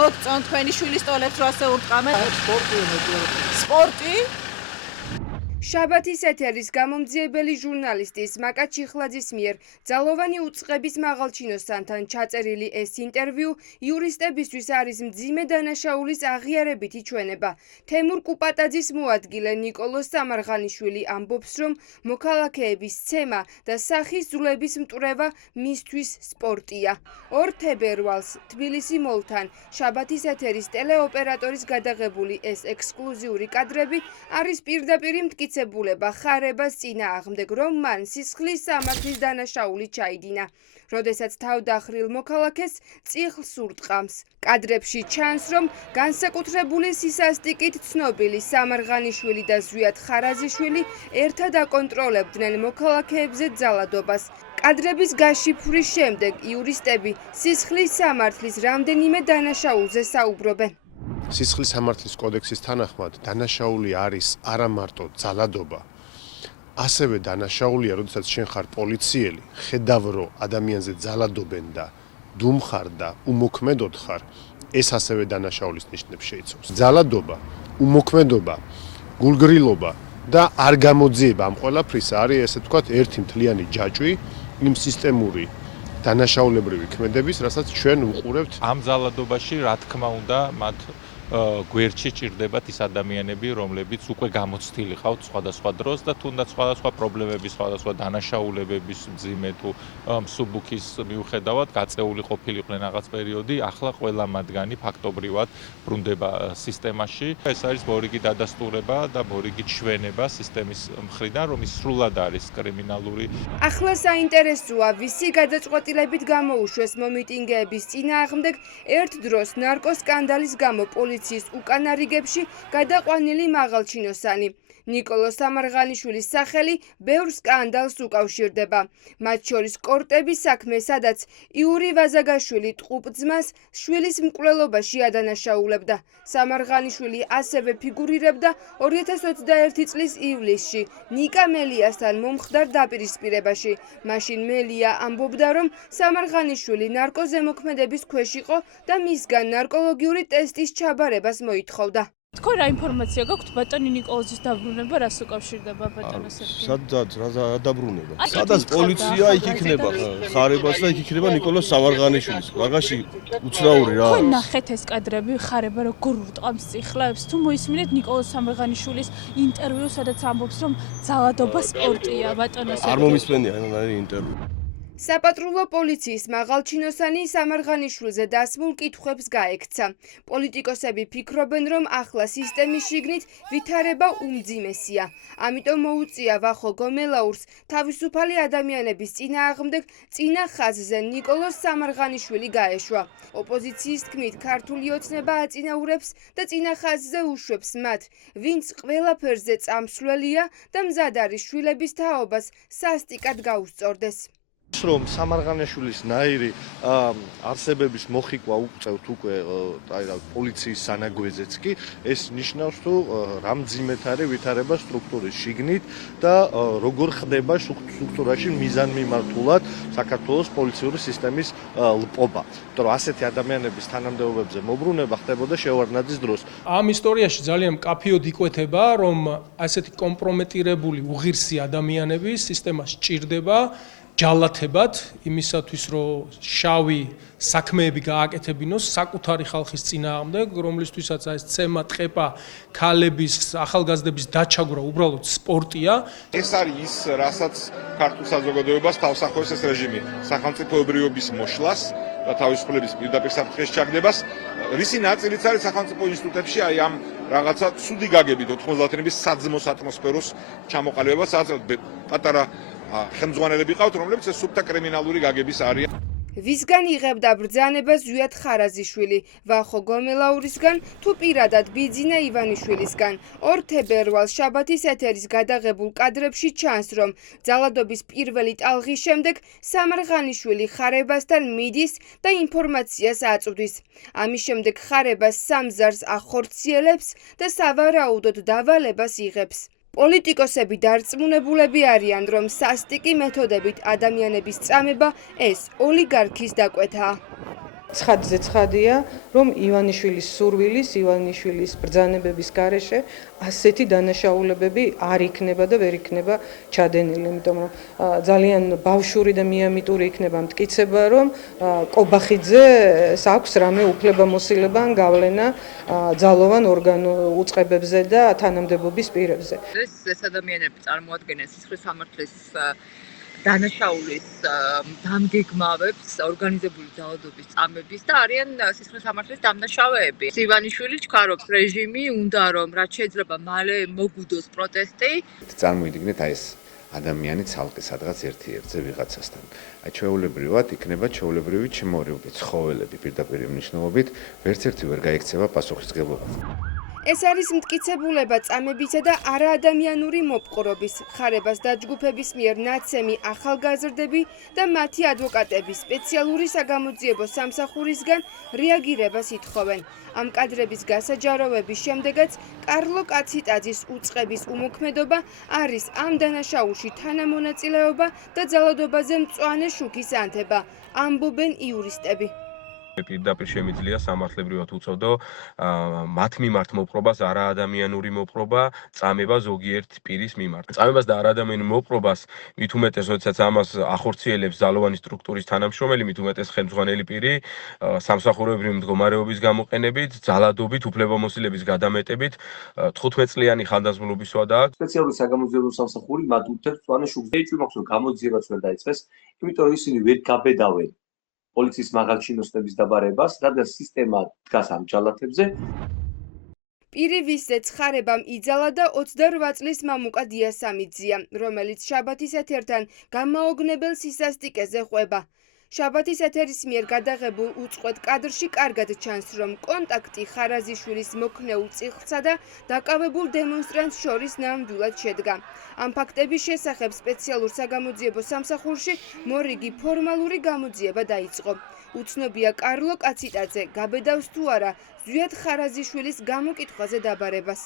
მოგწონთ თქვენი შვილის ტოლებს რო ასე ურტყამეთ? სპორტი? შაბათის ეთერის გამომძიებელი ჟურნალისტის მაკა ჩიხლაძის მიერ ძალოვანი უწყების მაღალჩინოსანთან ჩაწერილი ეს ინტერვიუ იურისტებისთვის არის მძიმე დანაშაულის აღიარებითი ჩვენება. თემურ კუპატაძის მოადგილე ნიკოლოზ სამარღანიშვილი ამბობს, რომ მოქალაქეების ცემა და სახის ძვლების მტვრევა მისთვის სპორტია. 2 თებერვალს თბილისი მოლთან შაბათის ეთერის ტელეოპერატორის გადაღებული ეს ექსკლუზიური კადრები არის პირდაპირ მტკიცებული ხარებას წინააღმდეგ, რომ მან სისხლის სამართლის დანაშაული ჩაიდინა. როდესაც თავდახრილ მოქალაქეს წიხლს ურტყამს. კადრებში ჩანს, რომ განსაკუთრებული სისასტიკით ცნობილი სამარღანიშვილი და ზვიად ხარაზიშვილი ერთად აკონტროლებდნენ მოქალაქეებზე ძალადობას. კადრების გაშიფვრის შემდეგ იურისტები სისხლის სამართლის რამდენიმე დანაშაულზე საუბრობენ. სისხლის სამართლის კოდექსის თანახმად დანაშაული არის არა მარტო ძალადობა, ასევე დანაშაულია, როდესაც შენ ხარ პოლიციელი, ხედავ რომ ადამიანზე ძალადობენ და დუმხარ და უმოქმედოდ ხარ, ეს ასევე დანაშაულის ნიშნებს შეიცავს. ძალადობა, უმოქმედობა, გულგრილობა და არ გამოძიება ამ ყველაფრისა არის ესე ვთქვათ ერთი მთლიანი ჯაჭვი იმ სისტემური დანაშაულებრივი ქმედების, რასაც ჩვენ ვუყურებთ. ამ ძალადობაში, რა თქმა უნდა, მათ გვერდში ჭირდებათ ის ადამიანები, რომლებიც უკვე გამოცდილი ყავთ სხვადასხვა დროს და თუნდაც სხვადასხვა პრობლემების, სხვადასხვა დანაშაულებების მძიმე თუ მსუბუქის მიუხედავად გაწეული ყოფილიყვნენ რაღაც პერიოდი, ახლა ყველა მათგანი ფაქტობრივად ბრუნდება სისტემაში. ეს არის მორიგი დადასტურება და მორიგი ჩვენება სისტემის მხრიდან, რომ ის სრულად არის კრიმინალური. ახლა საინტერესოა, ვისი გადაწყვეტილებით გამოუშვეს მომიტინგეების წინააღმდეგ ერთ დროს ნარკოსკანდალის გამო პოლიციის უკანა რიგებში გადაყვანილი მაღალჩინოსანი. ნიკოლოზ სამარღანიშვილის სახელი ბევრ სკანდალს უკავშირდება. მათ შორის კორტების საქმე, სადაც იური ვაზაგაშვილი ტყუპძმას შვილის მკვლელობაში ადანაშაულებდა. სამარღანიშვილი ასევე ფიგურირებდა 2021 წლის ივლისში ნიკა მელიასთან მომხდარ დაპირისპირებაში. მაშინ მელია ამბობდა, რომ სამარღანიშვილი ნარკოზემოქმედების ქვეშ იყო და მისგან ნარკოლოგიური ტესტის ჩაბარებას მოითხოვდა. თქვენ რა ინფორმაცია გაქვთ ბატონი ნიკოლოზის დაბრუნება რას უკავშირდება ბატონო სერგი? სადაც რა დაბრუნება? სადაც პოლიცია იქ იქნება ხარებას და იქ იქნება ნიკოლოზ სამარღანიშვილის. მაგაში უცნაური რა. თქვენ ნახეთ ეს კადრები ხარება როგორ ურტყამს წიხლებს? თუ მოისმინეთ ნიკოლოზ სამარღანიშვილის ინტერვიუ, სადაც ამბობს, რომ ძალადობა სპორტია ბატონო სერგი. არ მომისმენია ეს ინტერვიუ. საპატრულო პოლიციის მაღალჩინოსანი სამარღანიშვილზე დასმულ კითხვებს გაექცა. პოლიტიკოსები ფიქრობენ, რომ ახლა სისტემის შიგნით ვითარება უმძიმესია. ამიტომ მოუწია ვახო გომელაურს თავისუფალი ადამიანების წინააღმდეგ წინა ხაზზე ნიკოლოზ სამარღანიშვილი გაეშვა. ოპოზიციის თქმით, ქართული ოცნება აწინაურებს და წინა ხაზზე უშვებს მათ, ვინც ყველაფერზე წამსვლელია და მზად არის შვილების თაობას სასტიკად გაუსწორდეს. რომ სამარღანიშვილის ნაირი არსებების მოხიკვა უწევთ უკვე პოლიციის სანაგვეზეც კი ეს ნიშნავს თუ რამძიმეთ არის ვითარება სტრუქტურის შიგნით და როგორ ხდება სტრუქტურაში მიზანმიმართულად საქართველოს პოლიციური სისტემის ლპობა. იმიტომ რომ ასეთი ადამიანების თანამდებობებზე მოbrunება ხდებოდა შევარდნაძის დროს. ამ ისტორიაში ძალიან მკაფიოდ იკვეთება, რომ ასეთი კომპრომეტირებული უღირსი ადამიანები სისტემას ჭირდება ჯალათებად იმისათვის, რომ შავი საქმეები გააკეთებინოს საკუთარი ხალხის წინააღმდეგ, რომლისთვისაც ეს ცემა, ტყეპა, ქალების, ახალგაზრდების დაჩაგვრა უბრალოდ სპორტია. ეს არის ის, რასაც ქართულ საზოგადოებას თავს ახორცეს ეს რეჟიმი, სახელმწიფოებრიობის მოშლას და თავისუფლების პირდაპირ საფრთხეს ჩაგდებას, რისი ნაწილიც არის სახელმწიფო ინსტიტუტებში აი ამ რაღაცა ცუდი გაგებით 90-იანების საძმოს ატმოსფეროს ჩამოყალიბება, სადაც პატარა ხელმძღვანელები ყავთ, რომლებიც სუფთა კრიმინალური გაგების არიან. ვისგან იღებდა ბრძანებას ზვიად ხარაზიშვილი, ვახო გომელაურისგან თუ პირადად ბიძინა ივანიშვილისგან. 2 თებერვალს შაბათის ეთერის გადაღებულ კადრებში ჩანს, რომ ძალადობის პირველი ტალღის შემდეგ სამარღანიშვილი ხარებასთან მიდის და ინფორმაციას აწვდის. ამის შემდეგ ხარებას სამზარს ახორციელებს და სავარაუდოდ დავალებას იღებს. პოლიტიკოსები დარწმუნებულები არიან, რომ სასტიკი მეთოდებით ადამიანების წამება ეს ოლიგარქის დაკვეთაა. ცხადზე ცხადია, რომ ივანიშვილის სურვილის, ივანიშვილის ბრძანებების გარეშე ასეთი დანაშაულებები არ იქნება და ვერ იქნება ჩადენილი, იმიტომ რომ ძალიან ბავშვური და მიამიტური იქნება მტკიცება, რომ კობახიძეს აქვს რამე უფლებამოსილება ან გავლენა ძალოვან უწყებებზე და თანამდებობის პირებზე. ეს ადამიანები წარმოადგენენ სისხლის სამართლის დანაშაულის დამგეგმავებს ორგანიზებული ძალადობის წამების და არიან სისხლის სამართლის დამნაშავეები. ივანიშვილი ჩქარობს რეჟიმი, უნდა რომ რაც შეიძლება მალე მოგუდოს პროტესტი. წარმოიდგინეთ აი ეს ადამიანი ცალკე სადღაც ერთ-ერთზე ვიღაცასთან. აი ჩვეულებრივად იქნება ჩვეულებრივი ჩიმორიული ცხოველები პირდაპირ მნიშვნელობით, ვერც ერთი ვერ გაიქცევა პასუხისმგებლობას. ეს არის მტკიცებულება წამებისა და არაადამიანური მოპყრობის, ხარებას დაჯგუფების მიერ ნაცემი ახალგაზრდები და მათი ადვოკატები სპეციალური საგამოძიებო სამსახურისგან რეაგირებას ითხოვენ. ამ კადრების გასაჯაროვების შემდეგაც კარლო კაციტაძის უწყების უმოქმედობა არის ამ დანაშაულში თანამონაწილეობა და ძალადობაზე მწვანე შუქის ანთება, ამბობენ იურისტები. პირდაპირ შემიძლია სამართლებრივად უწოდო მათ მიმართ მოპყრობას არაადამიანური მოპყრობა, წამება ზოგიერთ პირის მიმართ. წამებას და არაადამიანურ მოპყრობას მით უმეტეს, როდესაც ამას ახორციელებს ძალოვანი სტრუქტურის თანამშრომელი, მით უმეტეს ხელმძღვანელი პირი, სამსახურებრივი მდგომარეობის გამოყენებით, ძალადობით, უფლებამოსილების გადამეტებით 15 წლიანი ხანდაზმულობის სვადა აქვს. სპეციალური საგამოძიებო სამსახური მათ უთებს მწვანე შუქს. ეჭვი მაქვს, რომ გამოძიებაც ვერ დაიწყეს, იმიტომ რომ ისინი ვერ გაბედავენ პოლიციის მაღალჩინოსნების დაბარებას, რადგან სისტემა დგას ამ ჯალათებზე. პირი ვისაც ხარებამ იძალა და 28 წლის მამუკა დიასამიძია, რომელიც შაბათის ეთერთან გამაოგნებელ სისასტიკეზე ყვება. შაბათის ეთერის მიერ გადაღებულ უწყვეტ კადრში კარგად ჩანს, რომ კონტაქტი ხარაზიშვილის მოქნეულ წიხლსა და დაკავებულ დემონსტრანტს შორის ნამდვილად შედგა. ამ ფაქტების შესახებ სპეციალურ საგამოძიებო სამსახურში მორიგი ფორმალური გამოძიება დაიწყო. უცნობია კარლო კაციტაძე გაბედავს თუ არა ზვიად ხარაზიშვილის გამოკითხვაზე დაბარებას.